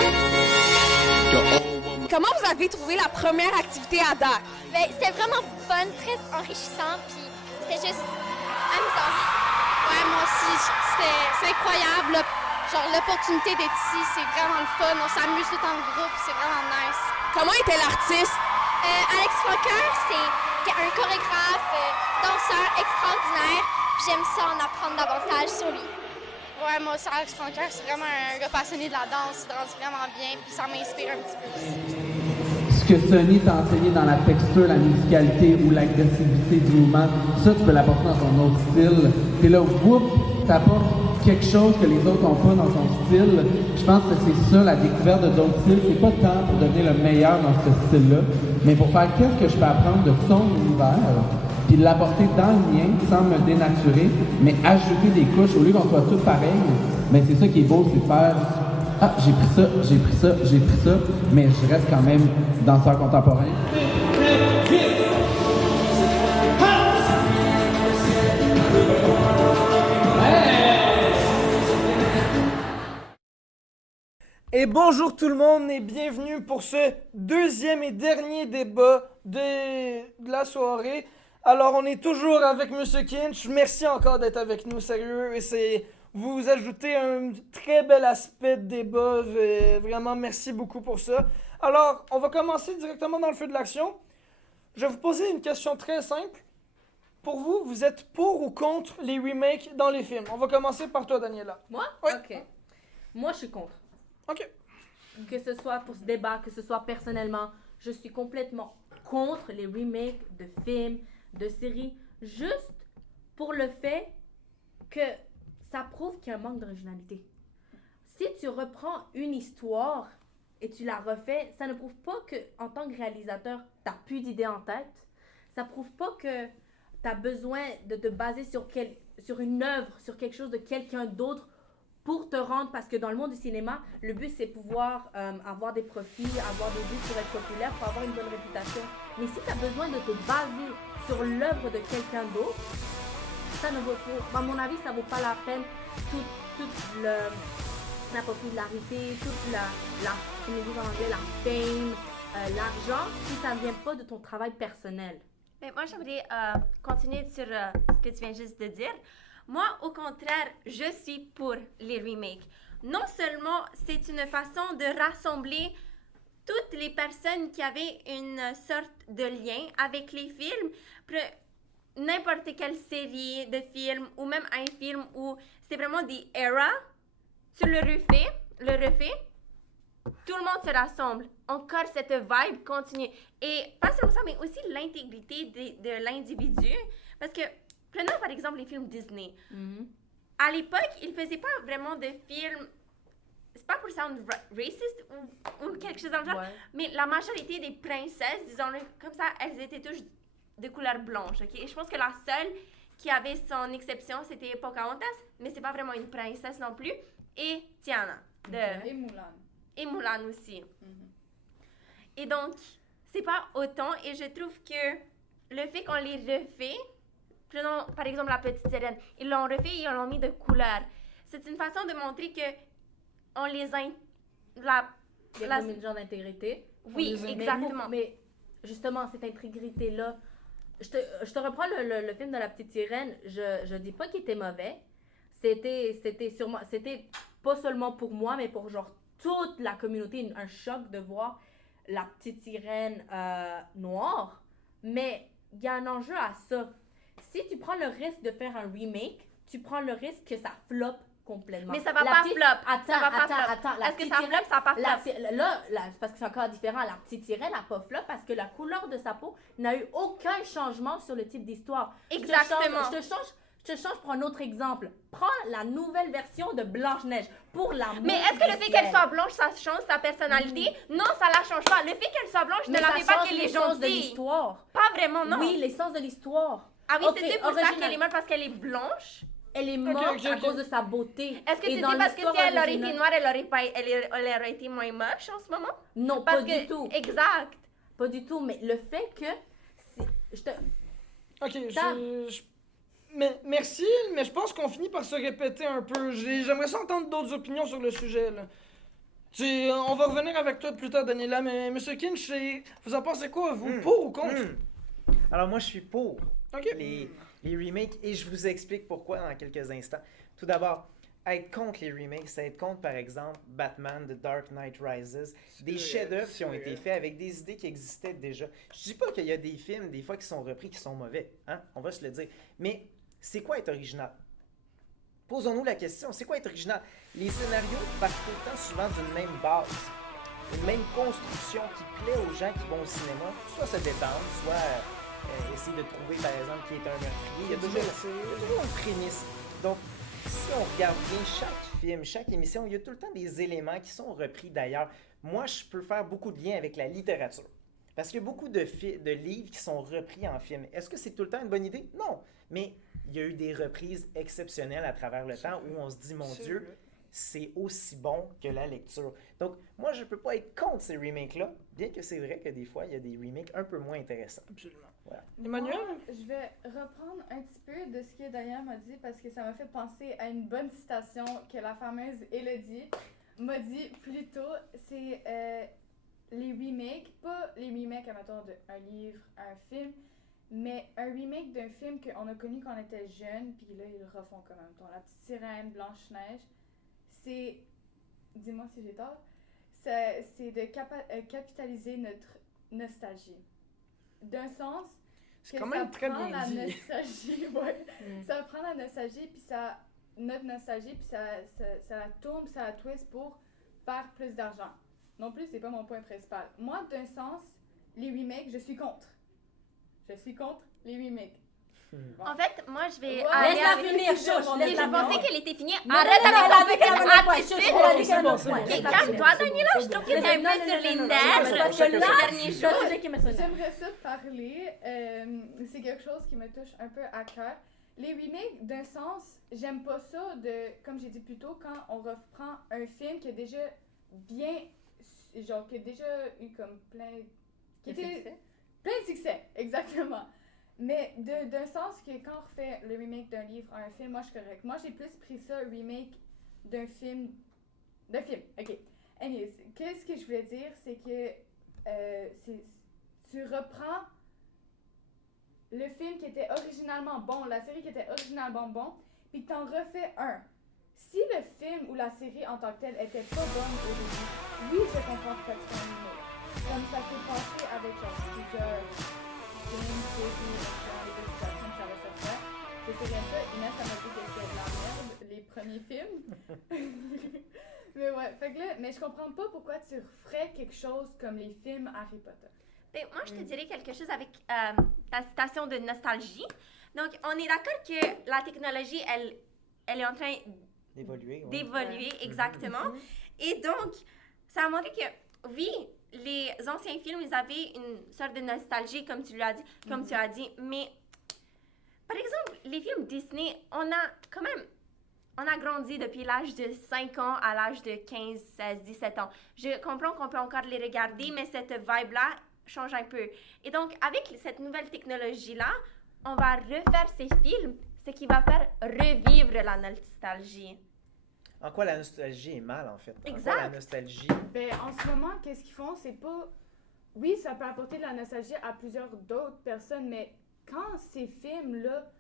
The old woman. Comment vous avez trouvé la première activité à date? Ben, c'était vraiment fun, très enrichissant, puis c'était juste amusant. Ouais, moi aussi, c'est incroyable. Là. Genre, l'opportunité d'être ici, c'est vraiment le fun. On s'amuse tout en groupe, c'est vraiment nice. Comment était l'artiste? Alex Franqueur, c'est un chorégraphe, danseur extraordinaire, puis j'aime ça en apprendre davantage sur lui. Ouais, moi aussi, Alex Franqueur, c'est vraiment un gars passionné de la danse. Il danse vraiment bien, puis ça m'inspire un petit peu aussi. Ce que Sonny t'a enseigné dans la texture, la musicalité ou l'agressivité du mouvement, ça, tu peux l'apporter dans ton autre style. Puis là, whoop, t'apportes quelque chose que les autres n'ont pas dans ton style. Je pense que c'est ça, la découverte de d'autres styles. C'est pas tant pour devenir le meilleur dans ce style-là, mais pour faire qu'est-ce que je peux apprendre de son univers, puis de l'apporter dans le mien sans me dénaturer, mais ajouter des couches au lieu qu'on soit tous pareils. Mais c'est ça qui est beau, c'est de faire ah, j'ai pris ça, mais je reste quand même danseur contemporain. Et bonjour tout le monde et bienvenue pour ce deuxième et dernier débat de la soirée. Alors on est toujours avec Monsieur Kinch. Merci encore d'être avec nous, sérieux. Et vous ajoutez un très bel aspect de débat. Vraiment merci beaucoup pour ça. Alors on va commencer directement dans le feu de l'action. Je vais vous poser une question très simple. Pour vous, vous êtes pour ou contre les remakes dans les films? On va commencer par toi, Daniela. Moi? Oui. Ok. Moi, je suis contre. Ok. Que ce soit pour ce débat, que ce soit personnellement, je suis complètement contre les remakes de films, de séries, juste pour le fait que ça prouve qu'il y a un manque d'originalité. Si tu reprends une histoire et tu la refais, ça ne prouve pas que en tant que réalisateur, tu n'as plus d'idées en tête. Ça prouve pas que tu as besoin de te baser sur une œuvre, sur quelque chose de quelqu'un d'autre pour te rendre, parce que dans le monde du cinéma, le but c'est pouvoir avoir des profits, avoir des vues pour être populaire, pour avoir une bonne réputation. Mais si tu as besoin de te baser sur l'œuvre de quelqu'un d'autre, ça ne vaut pas, à mon avis, ça vaut pas la peine toute la popularité, toute la fame, l'argent, si ça ne vient pas de ton travail personnel. Mais moi, j'aimerais continuer sur ce que tu viens juste de dire. Moi, au contraire, je suis pour les remakes. Non seulement c'est une façon de rassembler toutes les personnes qui avaient une sorte de lien avec les films, n'importe quelle série de films ou même un film où c'est vraiment des eras, tu le refais, tout le monde se rassemble. Encore cette vibe continue. Et pas seulement ça, mais aussi l'intégrité de l'individu. Parce que prenons par exemple les films Disney. À l'époque, ils ne faisaient pas vraiment de films c'est pas pour sound raciste ou quelque chose dans le genre, mais la majorité des princesses, disons-le comme ça, elles étaient toutes de couleur blanche, ok? Et je pense que la seule qui avait son exception, c'était Pocahontas, mais c'est pas vraiment une princesse non plus, et Tiana. Et Mulan. Et Mulan aussi. Et donc, c'est pas autant, et je trouve que le fait qu'on les refait, prenons par exemple la petite sirène, ils l'ont refait et ils l'ont mis de couleur. C'est une façon de montrer que on les a... Il y a comme une genre d'intégrité. Oui, exactement. Mais justement, cette intégrité-là, je te reprends le film de la petite sirène, je dis pas qu'il était mauvais. C'était pas seulement pour moi, mais pour genre toute la communauté, un choc de voir la petite sirène noire. Mais il y a un enjeu à ça. Si tu prends le risque de faire un remake, tu prends le risque que ça floppe complètement. Mais ça va pas flop. Attends. Est-ce que ça flop, ça va pas flop? Là, parce que c'est encore différent. La petite sirène n'a pas flop parce que la couleur de sa peau n'a eu aucun changement sur le type d'histoire. Exactement. Je te change pour un autre exemple. Prends la nouvelle version de Blanche-Neige pour l'amour. Mais est-ce que le fait qu'elle soit blanche, ça change sa personnalité? Non, ça la change pas. Le fait qu'elle soit blanche ne l'avait pas qu'elle est gentille. De l'histoire. Pas vraiment, non. Oui, l'essence de l'histoire. Ah oui, c'est pour ça qu'elle est morte parce qu'elle est blanche? Elle est morte à cause de sa beauté. Est-ce que tu dis parce que si elle aurait été noire, elle aurait été moins moche en ce moment? Non, pas du tout. Exact. Pas du tout, mais le fait que... Mais merci, mais je pense qu'on finit par se répéter un peu. J'aimerais ça entendre d'autres opinions sur le sujet, là. On va revenir avec toi plus tard, Daniela, mais M. Kinch, vous en pensez quoi, vous? Pour ou contre? Alors moi, je suis pour OK. les remakes, et je vous explique pourquoi dans quelques instants. Tout d'abord, être contre les remakes, c'est être contre, par exemple, Batman, The Dark Knight Rises, des chefs-d'œuvre qui ont été faits avec des idées qui existaient déjà. Je dis pas qu'il y a des films, des fois, qui sont repris, qui sont mauvais, hein? On va se le dire. Mais c'est quoi être original? Posons-nous la question, c'est quoi être original? Les scénarios partent autant souvent d'une même base, une même construction qui plaît aux gens qui vont au cinéma, soit se détendre, soit essayer de trouver, par exemple, qui est un meurtrier. Il y a toujours une prémisse. Donc, si on regarde bien chaque film, chaque émission, il y a tout le temps des éléments qui sont repris d'ailleurs. Moi, je peux faire beaucoup de liens avec la littérature. Parce qu'il y a beaucoup de livres qui sont repris en film. Est-ce que c'est tout le temps une bonne idée? Non. Mais il y a eu des reprises exceptionnelles à travers le temps où on se dit, mon Dieu, c'est aussi bon que la lecture. Donc, moi, je ne peux pas être contre ces remakes-là, bien que c'est vrai que des fois, il y a des remakes un peu moins intéressants. Absolument. Voilà. Emmanuel? Je vais reprendre un petit peu de ce que Diane m'a dit parce que ça m'a fait penser à une bonne citation que la fameuse Élodie m'a dit plus tôt. C'est les remakes, pas les remakes, admettons, d'un livre, un film, mais un remake d'un film qu'on a connu quand on était jeune, puis là, ils le refont quand même. La petite sirène, Blanche-Neige, c'est, dis-moi si j'ai tort, c'est de capitaliser notre nostalgie. D'un sens, c'est quand même très bien la dit. Nostalgie, ouais. Ça prend la nostalgie, puis notre nostalgie, puis ça la tourne, ça la twist pour faire plus d'argent. Non plus, c'est pas mon point principal. Moi, d'un sens, les remakes, je suis contre. Je suis contre les remakes. Bon. En fait, moi, je vais aller avec... Laisse-la finir, Je pensais qu'elle était finie. Non, Arrête avec ton attitude. Calme-toi, Daniela, je trouve que t'es un peu sur les nerfs Parce que ces là, derniers jours. J'aimerais ça parler. C'est quelque chose qui me touche un peu à cœur. Les remakes, d'un sens, j'aime pas ça comme j'ai dit plus tôt, quand on reprend un film qui a déjà qui a déjà eu comme plein de succès, exactement. Mais d'un sens que quand on refait le remake d'un livre à un film, moi je suis correcte. Moi j'ai plus pris ça, remake d'un film. Ok. Anyways, qu'est-ce que je voulais dire, c'est que tu reprends le film qui était originalement bon, la série qui était originalement bon, puis que t'en refais un. Si le film ou la série en tant que telle était pas bonne au début, oui, je comprends pourquoi tu fais un remake. Comme ça s'est passé avec plusieurs films, séries, dans les situations que ça va se faire. Je sais rien de ça. Inès, ça m'a dit que c'était de la merde, les premiers films. Mais ouais, fait que là, mais je comprends pas pourquoi tu referais quelque chose comme les films Harry Potter. Ben, moi, je te dirais quelque chose avec ta citation de nostalgie. Donc, on est d'accord que la technologie, elle est en train d'évoluer, exactement. Et donc, ça a montré que, oui, les anciens films, ils avaient une sorte de nostalgie, comme tu l'as dit, comme tu as dit, mais, par exemple, les films Disney, on a grandi depuis l'âge de 5 ans à l'âge de 15, 16, 17 ans. Je comprends qu'on peut encore les regarder, mais cette vibe-là change un peu. Et donc, avec cette nouvelle technologie-là, on va refaire ces films, ce qui va faire revivre la nostalgie. En quoi la nostalgie est mal, en fait? Exact. En quoi la nostalgie... Ben, en ce moment, qu'est-ce qu'ils font? C'est pas... Oui, ça peut apporter de la nostalgie à plusieurs d'autres personnes, mais quand ces films-là,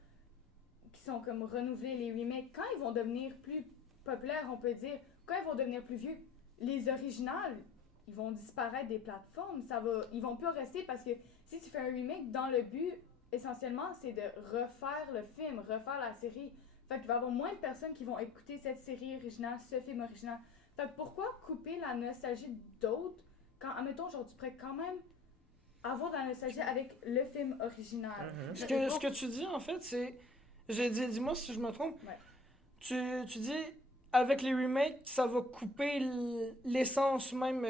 qui sont comme renouvelés, les remakes, quand ils vont devenir plus populaires, on peut dire, quand ils vont devenir plus vieux, les originales, ils vont disparaître des plateformes. Ils vont plus en rester parce que si tu fais un remake, dans le but, essentiellement, c'est de refaire le film, refaire la série. Fait qu'il va y avoir moins de personnes qui vont écouter cette série originale, ce film original. Fait que pourquoi couper la nostalgie d'autres quand, admettons, genre, tu pourrais quand même avoir de la nostalgie avec le film original. Ce que tu dis, en fait, c'est... Dis-moi si je me trompe. Ouais. Tu dis, avec les remakes, ça va couper l'essence même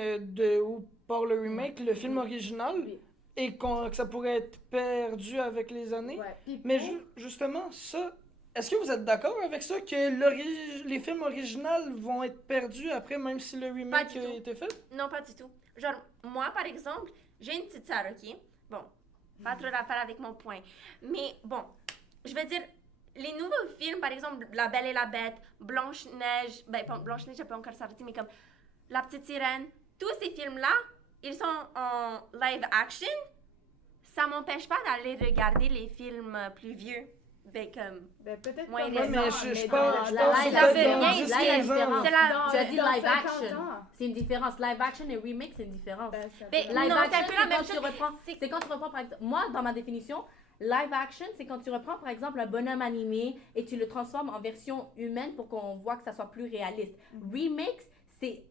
par le remake, le film original, Oui. et que ça pourrait être perdu avec les années. Ouais. Puis Mais pour- justement, ça... Est-ce que vous êtes d'accord avec ça, que les films originaux vont être perdus après, même si le remake du tout. a été fait? Non, pas du tout. Genre, moi, par exemple, j'ai une petite sœur, OK? Bon, pas trop rapport avec mon point. Mais bon, je veux dire, les nouveaux films, par exemple, La Belle et la Bête, Blanche-Neige, ben, pas Blanche-Neige, j'ai pas encore sorti, mais comme La Petite Sirène, tous ces films-là, ils sont en live action. Ça m'empêche pas d'aller regarder les films plus vieux. Ben, comme... Ben, peut-être Ouais, pas mais maintenant, je mais pense dans- la que live ça veut peut-être rien dans dire. 10, Là, il y a une 15 ans. différence. C'est la- Tu as dit dans live 50 action. ans. C'est une différence. Live action et remake, c'est une différence. Ben, ça Ben, peut- Live non, c'est action, un peu la même quand tu chose. reprends. C'est quand tu reprends, par exemple. Moi, dans ma définition, live action, c'est quand tu reprends, par exemple, un bonhomme animé et tu le transformes en version humaine pour qu'on voit que ça soit plus réaliste. Remake, c'est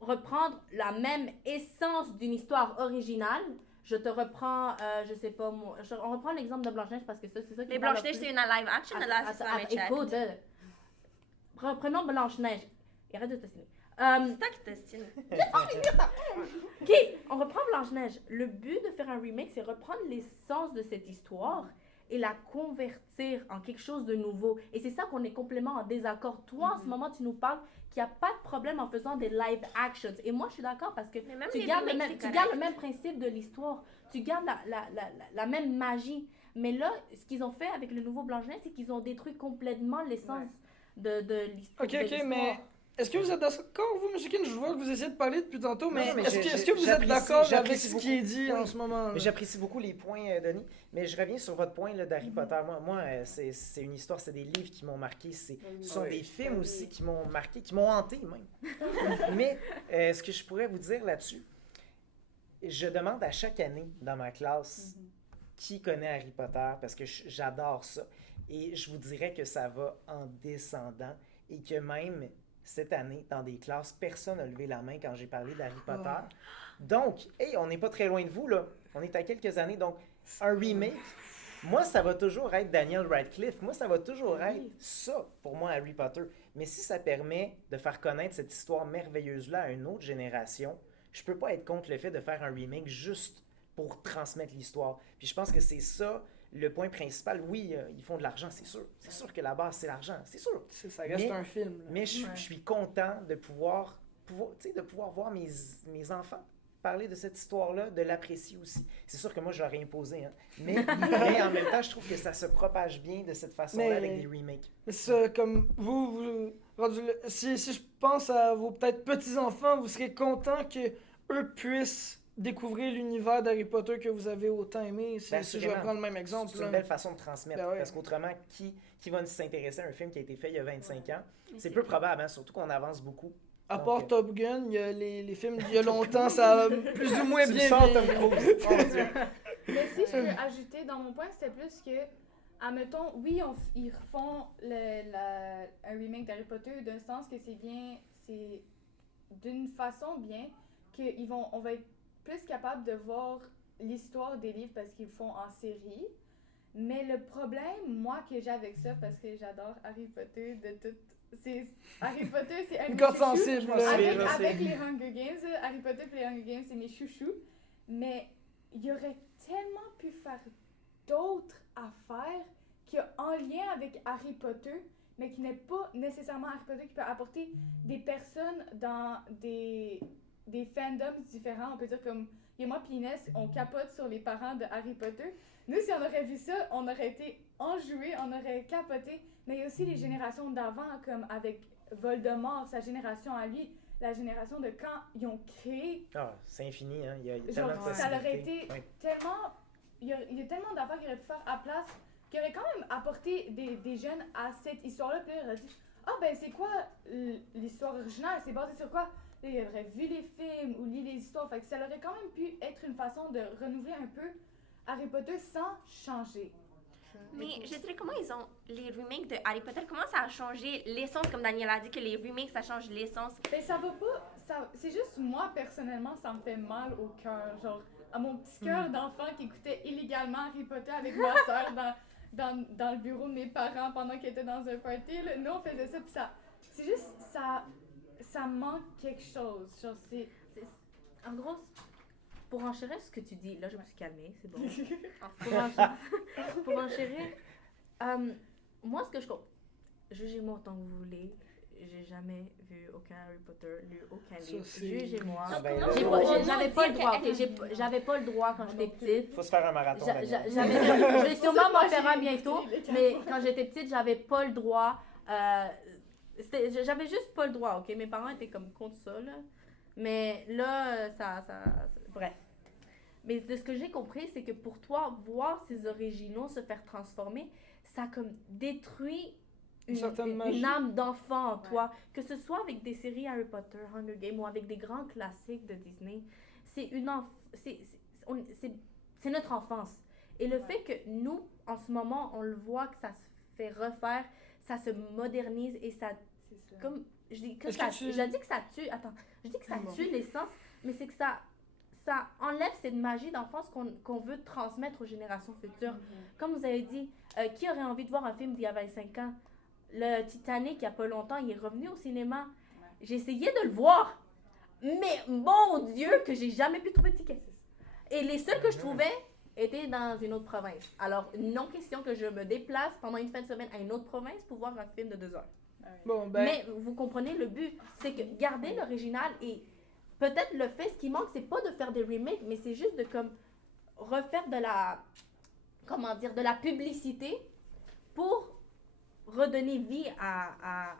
reprendre la même essence d'une histoire originale. Je te reprends, je sais pas, on reprend l'exemple de Blanche-Neige parce que ça, c'est ça qui Mais me parle Blanche-Neige, le plus. c'est une live action, là, c'est ça, mais check. Écoute, reprenons Blanche-Neige. Arrête de t'ostiner. C'est toi qui t'ostines. Ok, on reprend Blanche-Neige. Le but de faire un remake, c'est reprendre l'essence de cette histoire et la convertir en quelque chose de nouveau. Et c'est ça qu'on est complètement en désaccord. Toi, en ce moment, tu nous parles qu'il n'y a pas de problème en faisant des live actions. Et moi, je suis d'accord parce que Mais même tu les gardes, remakes, c'est tu correct. gardes le même principe de l'histoire. Tu gardes la même magie. Mais là, ce qu'ils ont fait avec le nouveau Blanche-Neige, c'est qu'ils ont détruit complètement l'essence de l'histoire. Ok, mais est-ce que vous êtes d'accord, vous, M. Kin? Je vois que vous essayez de parler depuis tantôt, mais, Non, mais est-ce que vous êtes j'apprécie- d'accord avec j'apprécie ce qui est beaucoup. dit Oui. en ce moment? Mais j'apprécie beaucoup les points, Denis. Mais je reviens sur votre point là, d'Harry Potter. Moi c'est une histoire, c'est des livres qui m'ont marqué. Ce sont des films aussi qui m'ont marqué, qui m'ont hanté même. Mais ce que je pourrais vous dire là-dessus, je demande à chaque année dans ma classe qui connaît Harry Potter parce que j'adore ça. Et je vous dirais que ça va en descendant et que même cette année, dans des classes, personne n'a levé la main quand j'ai parlé d'Harry Potter. Donc, hey, on n'est pas très loin de vous, là. On est à quelques années. Donc, un remake, moi, ça va toujours être Daniel Radcliffe. Moi, ça va toujours être ça, pour moi, Harry Potter. Mais si ça permet de faire connaître cette histoire merveilleuse-là à une autre génération, je peux pas être contre le fait de faire un remake juste pour transmettre l'histoire. Puis je pense que c'est ça le point principal. Oui, ils font de l'argent, c'est sûr. C'est sûr que la base, c'est l'argent, c'est sûr. Ça reste Mais- un film. là. Mais je suis content de pouvoir voir mes enfants parler de cette histoire-là, de l'apprécier aussi. C'est sûr que moi, je l'aurais imposé, hein. Mais en même temps, je trouve que ça se propage bien de cette façon-là Mais- avec des remakes. Mais ça, comme si je pense à vos peut-être petits-enfants, vous serez content que eux puissent découvrir l'univers d'Harry Potter que vous avez autant aimé, si je vais Assurément. prendre le même exemple. C'est une là. belle façon de transmettre. Ben ouais. Parce qu'autrement, qui va s'intéresser à un film qui a été fait il y a 25 ans? Mais C'est peu probable, hein, surtout qu'on avance beaucoup. À Donc, part Top Gun, il y a les films d'il y a longtemps, ça a plus ou moins Tu me bien sors, vieilli. Tom Cruise. Mon Dieu. Mais si je peux ajouter dans mon point, c'était plus que, admettons, oui, ils refont un remake d'Harry Potter d'un sens que c'est d'une façon bien on va être plus capable de voir l'histoire des livres parce qu'ils le font en série. Mais le problème, moi, que j'ai avec ça, parce que j'adore Harry Potter de toute Harry Potter, c'est un de Une mes corde chouchous. sensible, là. Avec les Hunger Games, Harry Potter et les Hunger Games, c'est mes chouchous. Mais il y aurait tellement pu faire d'autres affaires qui ont en lien avec Harry Potter, mais qui n'est pas nécessairement Harry Potter, qui peut apporter des personnes dans des fandoms différents. On peut dire comme, et moi puis Inès, on capote sur les parents de Harry Potter. Nous, si on aurait vu ça, on aurait été enjoués, on aurait capoté. Mais il y a aussi les générations d'avant, comme avec Voldemort, sa génération à lui, la génération de quand ils ont créé. Ah, c'est infini, hein. Il y a Genre, tellement de ça aurait possibilités. été Ouais. tellement. Il y a tellement d'affaires qu'il aurait pu faire à place, qui aurait quand même apporté des jeunes à cette histoire-là. Puis là, il aurait dit, ah ben c'est quoi l'histoire originale? C'est basé sur quoi? Là, il aurait vu les films ou lu les histoires. Fait que ça aurait quand même pu être une façon de renouveler un peu Harry Potter sans changer. Mais je dirais comment ils ont les remakes de Harry Potter, comment ça a changé l'essence, comme Daniel a dit que les remakes ça change l'essence. Ben ça va pas, c'est juste moi personnellement ça me fait mal au cœur, genre à mon petit cœur d'enfant qui écoutait illégalement Harry Potter avec ma soeur dans le bureau de mes parents pendant qu'ils étaient dans un party. Là. Nous on faisait ça puis c'est juste ça manque quelque chose, genre c'est En gros, pour enchérir ce que tu dis, là je me suis calmée, c'est bon. Pour enchérir, moi ce que je comprends, jugez-moi autant que vous voulez, j'ai jamais vu aucun Harry Potter, lu aucun livre, jugez-moi. J'avais pas le droit, ok, j'avais pas le droit quand j'étais petite. Faut se faire un marathon. Je vais sûrement m'en faire un bientôt, mais quand j'étais petite, j'avais pas le droit. J'avais juste pas le droit, ok? Mes parents étaient comme contre ça, là. Mais là, bref. Mais de ce que j'ai compris, c'est que pour toi, voir ces originaux se faire transformer, ça comme détruit une âme d'enfant en toi. Que ce soit avec des séries Harry Potter, Hunger Games ou avec des grands classiques de Disney, c'est notre enfance. Et le fait que nous, en ce moment, on le voit que ça se fait refaire, ça se modernise et ça... Comme, je dis que ça tue l'essence, mais c'est que ça enlève cette magie d'enfance qu'on veut transmettre aux générations futures. Comme vous avez dit, qui aurait envie de voir un film d'il y a 25 ans? Le Titanic, il n'y a pas longtemps, il est revenu au cinéma. J'ai essayé de le voir, mais mon Dieu, que j'ai jamais pu trouver de ticket. Et les seuls que je trouvais étaient dans une autre province. Alors, non question que je me déplace pendant une fin de semaine à une autre province pour voir un film de 2 heures. Bon, ben... Mais vous comprenez le but, c'est que garder l'original et peut-être le fait, ce qui manque, c'est pas de faire des remakes, mais c'est juste de comme refaire de la publicité pour redonner vie à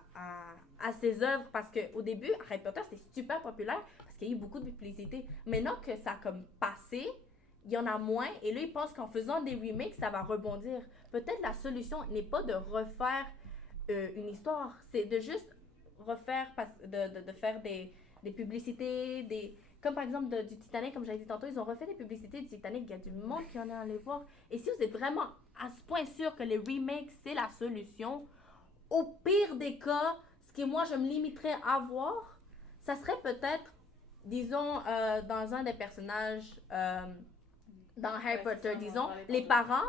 ces œuvres, parce qu'au début, Harry Potter, c'était super populaire parce qu'il y a eu beaucoup de publicité. Maintenant que ça a comme passé, il y en a moins, et là, ils pensent qu'en faisant des remakes, ça va rebondir. Peut-être la solution n'est pas de refaire une histoire, c'est de juste refaire, de faire des publicités, comme par exemple du Titanic, comme j'avais dit tantôt, ils ont refait des publicités du Titanic, il y a du monde qui en est allé voir. Et si vous êtes vraiment à ce point sûr que les remakes, c'est la solution, au pire des cas, ce que moi je me limiterais à voir, ça serait peut-être, disons, dans un des personnages dans Harry Potter, disons, les parents,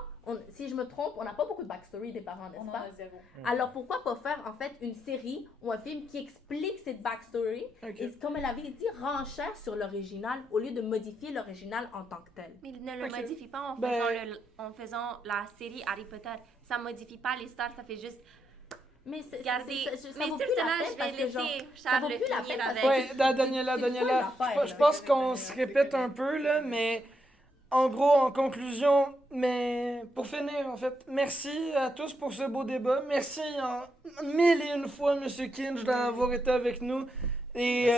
si je me trompe, on n'a pas beaucoup de backstory des parents, n'est-ce pas? On en a zéro. Alors pourquoi pas faire en fait une série ou un film qui explique cette backstory et, comme elle avait dit, renchère sur l'original au lieu de modifier l'original en tant que tel. Mais ne le modifie pas en faisant la série Harry Potter. Ça modifie pas l'histoire, ça fait juste... Mais ça vaut plus sur la cela, peine je vais parce que laisser ça Charles vaut le plus la finir peine avec. Ouais, Daniela, je pense qu'on se répète un peu, là, mais en gros, en conclusion, mais pour finir, en fait, merci à tous pour ce beau débat. Merci en 1001 fois, M. Kinch, d'avoir été avec nous. Et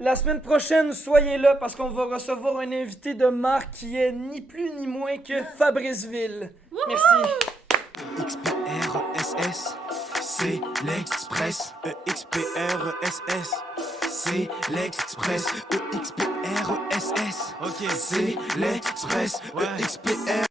la semaine prochaine, soyez là parce qu'on va recevoir un invité de marque qui est ni plus ni moins que Fabrice Ville. Merci. XPRESS, c'est l'Express. EXPRESS, c'est l'Express. EXPRESS, ok, c'est l'Express. EXPR